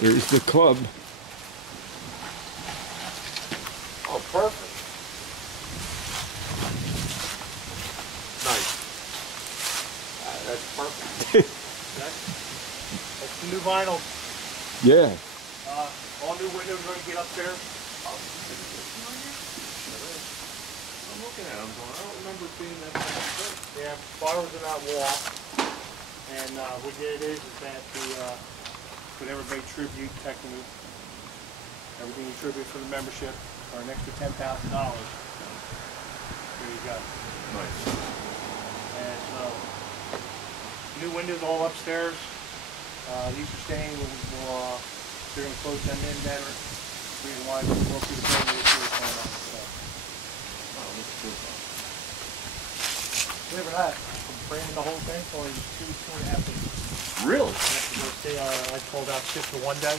There's the club. Oh, perfect. Nice. That's perfect. That's the new vinyl. Yeah. All new windows are going to get upstairs. I'm looking at them going, I don't remember it being that bad. Yeah, fire was in that wall. And what it is that put everybody tribute technically. Everything you tribute for the membership for an extra $10,000. There you go. Nice. And new windows all upstairs. These are staying. They're going to close them in better. Reason why we go through the building is what's going on. So. Oh, looks good. Believe it or not, framing the whole thing for 2.5 days. Really? I called out shift for 1 day.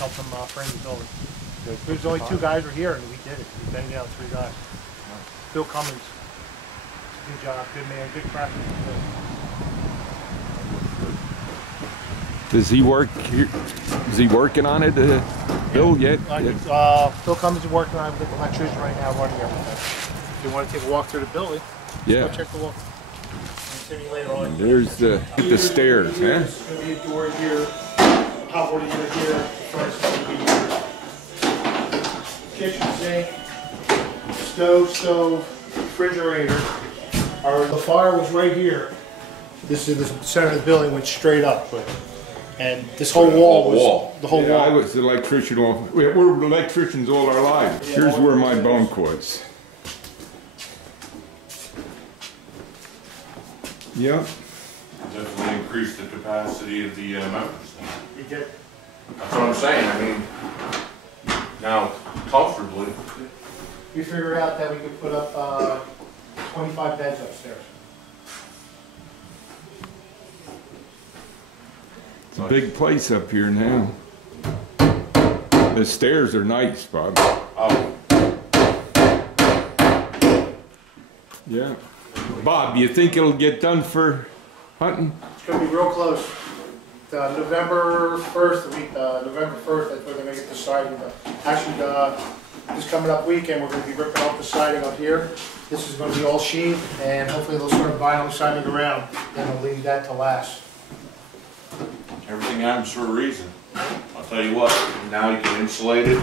Help them frame the building. There's only 2 guys were here, and we did it. We banged out 3 guys. Bill Cummins. Good job, good man, good practice. Does he work here? Is he working on it, Bill, yet? Bill Cummins is working on it with the electrician right now, running everything. If you want to take a walk through the building, yeah. go check the wall. Later on. There's the stairs, huh? There's going to be a door here, hot water unit here, furnace is going to be here. Kitchen sink, stove, refrigerator. The fire was right here. This is the center of the building, went straight up. And this whole wall was the whole wall. I was an electrician. We're electricians all our lives. Yeah, here's where my bunk was. Yep. Definitely increased the capacity of the members. You did. That's what I'm saying. I mean, now comfortably. We figured out that we could put up 25 beds upstairs. It's a big place up here now. The stairs are nice, Bob. Oh. Yeah. Bob, you think it'll get done for hunting? It's going to be real close. November 1st, November 1st, that's when they're going to get the siding done. Actually, this coming up weekend, we're going to be ripping off the siding up here. This is going to be all sheet, and hopefully they'll start vinyl siding around. Then we'll leave that to last. Everything happens for a reason. I'll tell you what, now you can insulate it.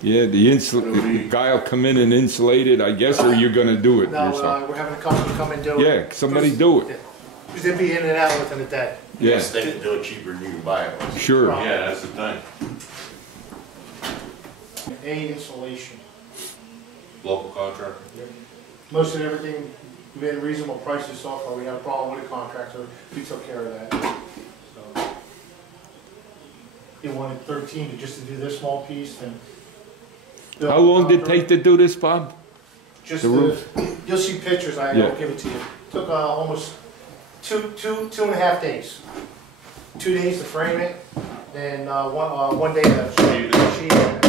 Yeah, the guy will come in and insulate it, I guess, or you're going to do it yourself? We're having a company come and do it. Yeah, somebody do it. Because they'd be in and out within a day. Yeah. They can do it cheaper than you can buy it. Sure. Yeah, that's the thing. Insulation. Local contractor. Yep. Most of everything, we had reasonable prices so far. We had a problem with the contractor. We took care of that. So, he wanted 13 just to do this small piece. And how long did it take to do this, Bob? Just the roof? You'll see pictures. I'll give it to you. Took almost two and a half days. 2 days to frame it, then one day to sheet it.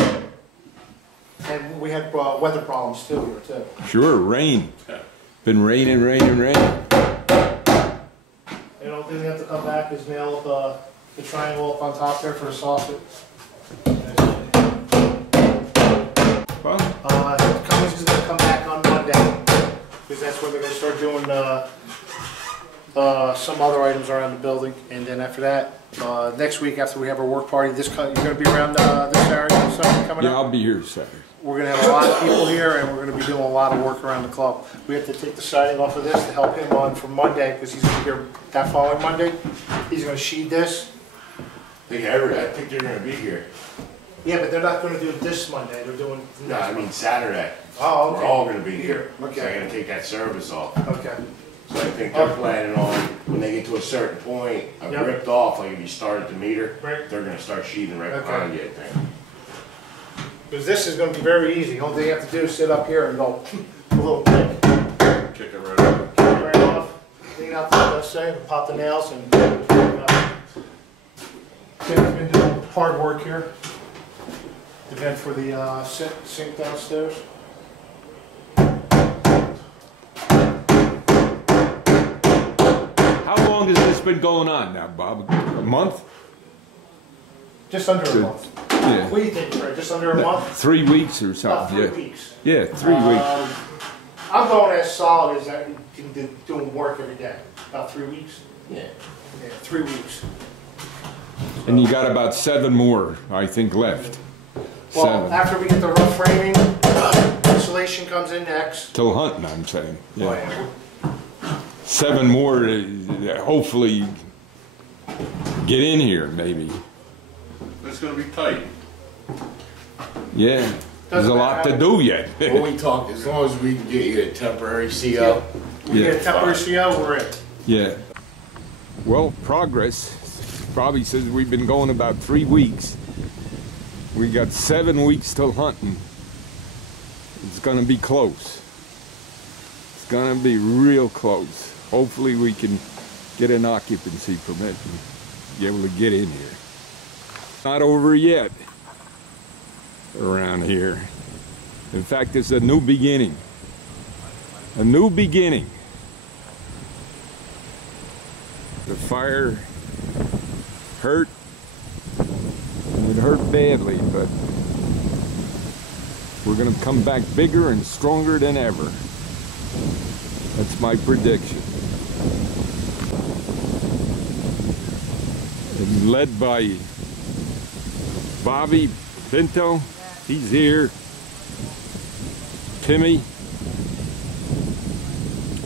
And we had weather problems too here too. Sure, rain. Been raining. And the only thing we have to come back is nail the triangle up on top there for the soffit. Cummins is going to come back on Monday because that's when they're going to start doing some other items around the building, and then after that, next week after we have our work party, you're going to be around this Saturday or something coming up? Yeah, I'll be here Saturday. We're going to have a lot of people here, and we're going to be doing a lot of work around the club. We have to take the siding off of this to help him on for Monday, because he's going to be here that following Monday. He's going to sheet this. I think they're going to be here. Yeah, but they're not going to do it this Monday. They're doing No, I mean Saturday. Oh, okay. We're all going to be here. Okay. So they're going to take that service off. Okay. So I think they're planning on, when they get to a certain point, ripped off, like if you started the meter, they're going to start sheathing right behind you, I think. Because this is going to be very easy. All they have to do is sit up here and go a little kick. Kick it right off. Kick it right off. Clean out the pop the nails and Tim's been doing hard work here. The vent for the sink downstairs. How long has this been going on now, Bob? A month? Just under a month. Yeah. What do you think, Fred? Just under a month? 3 weeks or About something. 3 weeks. Yeah, 3 weeks. I'm going as solid as I can do doing work every day. About 3 weeks. Yeah. Yeah, 3 weeks. And you got about 7 more, I think, left. Well, 7. after we get the rough framing, insulation comes in next. Till hunting, I'm saying. Oh, Yeah. yeah. 7 more, hopefully, get in here, maybe. It's gonna be tight. Yeah. There's a lot to do yet. When we talk, as long as we can get you a temporary CO. We get a Yeah. temporary CO, we're in. Yeah. Well, progress. Probably says we've been going about 3 weeks. We got 7 weeks till hunting. It's gonna be close. It's gonna be real close. Hopefully we can get an occupancy permit and be able to get in here. Not over yet around here. In fact, it's a new beginning. A new beginning. The fire hurt. It hurt badly, but we're going to come back bigger and stronger than ever. That's my prediction. And led by Bobby Pinto, he's here. Timmy,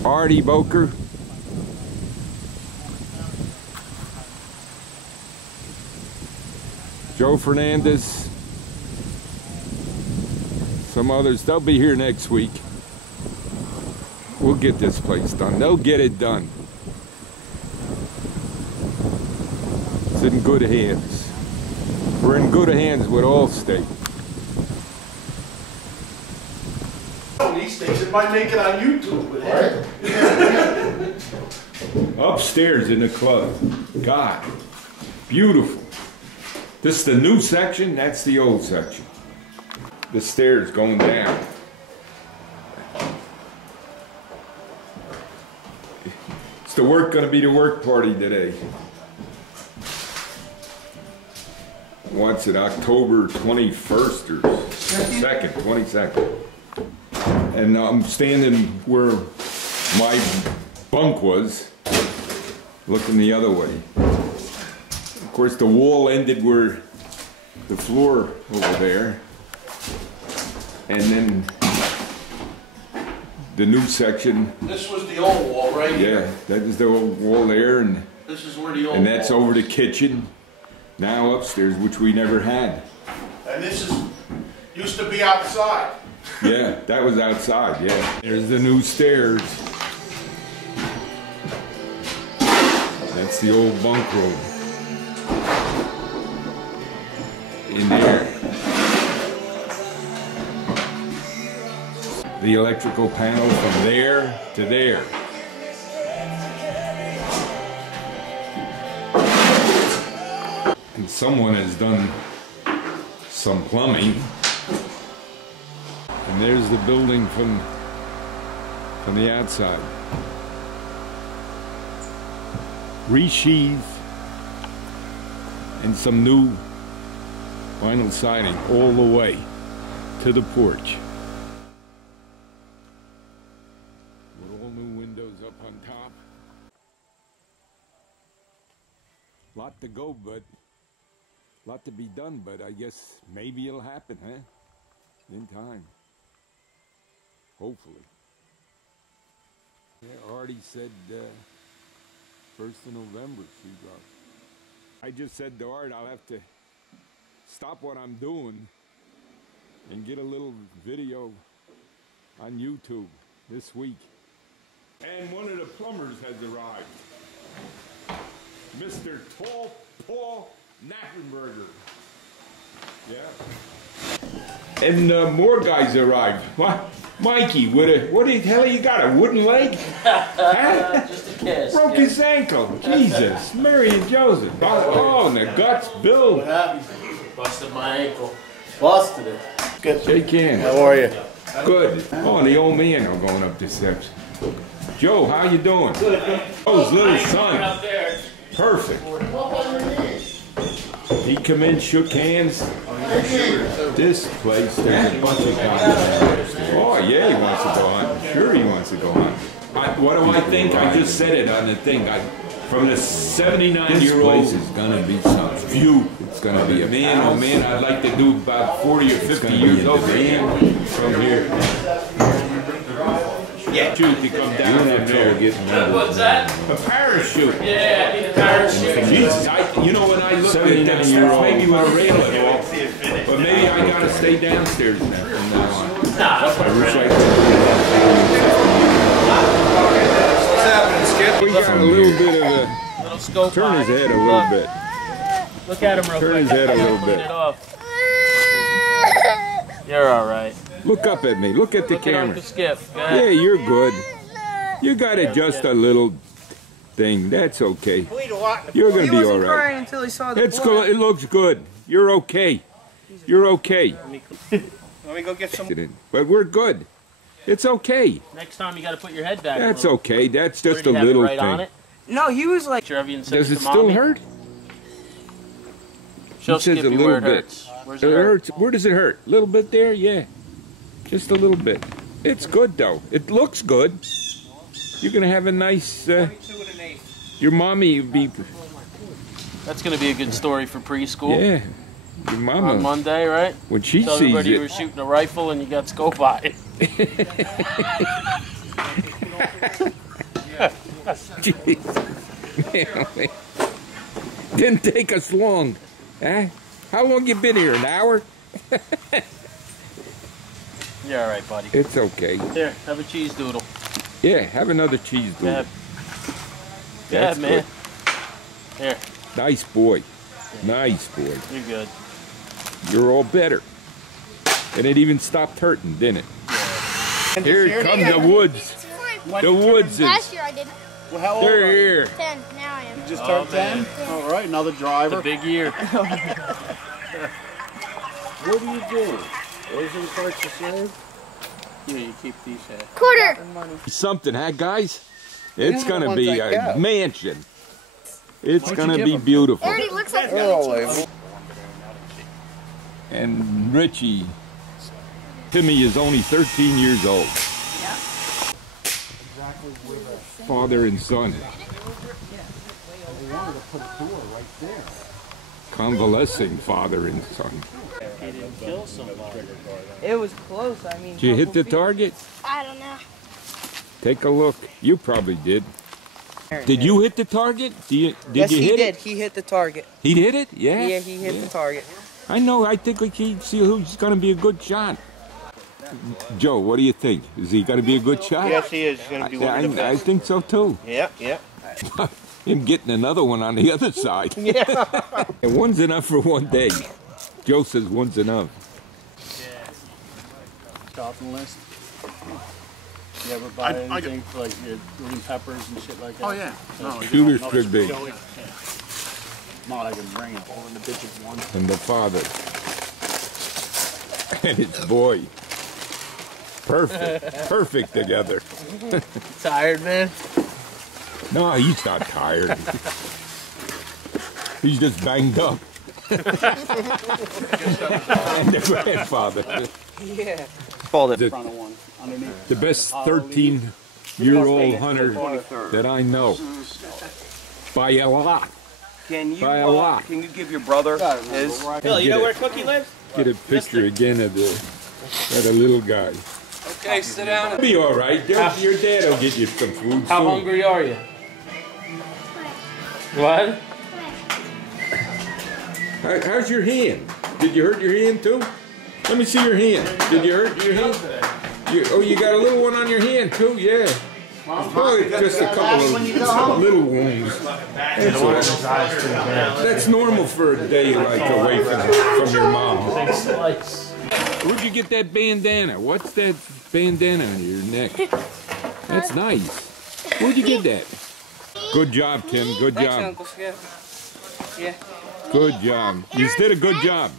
Artie Boker, Joe Fernandez, some others. They'll be here next week. We'll get this place done. They'll get it done. It's in good hands. We're in good hands with Allstate. These things, it might make it on YouTube. Right? Upstairs in the club. God, beautiful. This is the new section, that's the old section. The stairs going down. It's the work gonna be the work party today. What's it, October 21st or 2nd, 22nd. And I'm standing where my bunk was, looking the other way. Of course, the wall ended where the floor over there, and then the new section. This was the old wall, right? Yeah, that is the old wall there, and This is where the old that's wall over the was. kitchen. Now upstairs, which we never had. And this is used to be outside. Yeah, that was outside. Yeah, there's the new stairs. That's the old bunk room. In there. The electrical panel from there to there. And someone has done some plumbing. And there's the building from the outside. Resheathed and some new vinyl siding all the way to the porch. With all new windows up on top. Lot to go, but lot to be done, but I guess maybe it'll happen, huh? In time. Hopefully. Yeah, Artie said 1st of November she dropped. I just said to Art, I'll have to stop what I'm doing and get a little video on YouTube this week. And one of the plumbers has arrived. Mr. Tall Paul Knappenberger. Yeah. And more guys arrived. What? Mikey, what the hell you got? A wooden leg? Huh? Just a kiss. Broke his ankle. Jesus. Mary and Joseph. Oh, and the guts, Bill. What happened? Busted my ankle. Busted it. Good. Shake hands. How are you? Good. Oh, and the old man are going up the steps. Joe, how you doing? Good. Joe's little son. Up there. Perfect. He come in, shook hands. This place, there's a bunch of guys. Oh yeah, he wants to go hunting. Sure, he wants to go hunting. What do I think? I just said it on the thing. From the 79-year-old. This place is gonna be some view. It's gonna be a man. Oh man, I'd like to do about 40 or 50 years old from here. Yeah, shoot to come down from there. What's that? A parachute. Yeah, I need a parachute. Jesus, you know when I looked at that stuff, maybe with a rail it off. But maybe I gotta stay downstairs now from now on. I wish I could. We got a little bit of a Little scope. turn his head a little bit. Look at him real quick. Turn his head a little bit. You're all right. Look up at me. Look at the Look at camera. Uncle Skip. Go Yeah, ahead. you're good. You got it just a little thing. That's okay. You're gonna be all right. Until he saw the It's cool. It looks good. You're okay. You're okay. Let me go get some. But we're good. It's okay. Next time you got to put your head back. That's a little. okay. That's just a Where do you have it little right on thing. it? No, he was like. Sure, have you and send Does it it to still Mommy? hurt? She'll It says skip a you little where it bit. hurts. Where's It it hurt? hurts. Where does it hurt? A little bit there? Yeah. Just a little bit. It's good though. It looks good. You're gonna have a nice. Your mommy would be. That's going to be a good story for preschool. Yeah. Your mama. On Monday, right? When she Tell sees everybody you it. were shooting a rifle and you got scope eye. Jeez. Didn't take us long. Huh? How long you been here? An hour? You're all right, buddy. It's okay. Here, have a cheese doodle. Yeah, have another cheese doodle. Yeah, That's man. good. Here, Nice boy. Nice boy. you're good. You're all better. And it even stopped hurting, didn't it? Here come the woods. The woods. Last year I did Well, how old They're are you? here. 10. Now I am. You just turned 10? All right, another driver. The big year. What do you do? Asian parts the same? Here, you keep these here. Quarter. Something, huh, guys? It's the gonna ones be I a got. mansion. It's Why'd you gonna give be 'em? beautiful. It already looks like They're all mansions. labeled. And Richie, Timmy is only 13 years old. Father and son. Convalescing father and son. He didn't kill somebody. It was close. I mean. Did you hit the target? I don't know. Take a look. You probably did. Did you hit the target? Did Yes, you he hit did. it? He hit the target. He hit it? Yeah. Yeah, he hit the target. I know. I think we can see who's going to be a good shot. Joe, what do you think? Is he going to be a good shot? Yes, he is. He's going to be one of the I best. think so too. Yeah, yeah. Him getting another one on the other side. Yeah. And one's enough for one day. Joe says one's enough. Shopping list. You ever buy anything for like your green peppers and shit like that? Oh, yeah. No, Shooter's pretty big. not I can bring it. All the bitches one. And the father. And his boy. Perfect. Perfect together. Tired, man? No, he's not tired. He's just banged up. And the grandfather. Yeah. Called it. The, Front of one. Underneath. the best 13-year-old hunter that I know. By a lot. Can you? By a lot. Can you give your brother his? Bill, you know where Cookie lives? Get a picture again of the little guy. Okay, sit down. It'll be all right. Your dad will get you some food How soon. hungry are you? What? How's your hand? Did you hurt your hand too? Let me see your hand. Did you hurt your hand? You got a little one on your hand too? Yeah. Oh, it's just a couple of little wounds. That's, all. That's normal for a day like away from your mom. Where'd you get that bandana? What's that bandana on your neck? That's nice. Where'd you get that? Good job, Tim. Good Thanks, job. Uncle Skip. Yeah. Good job. You did a good job.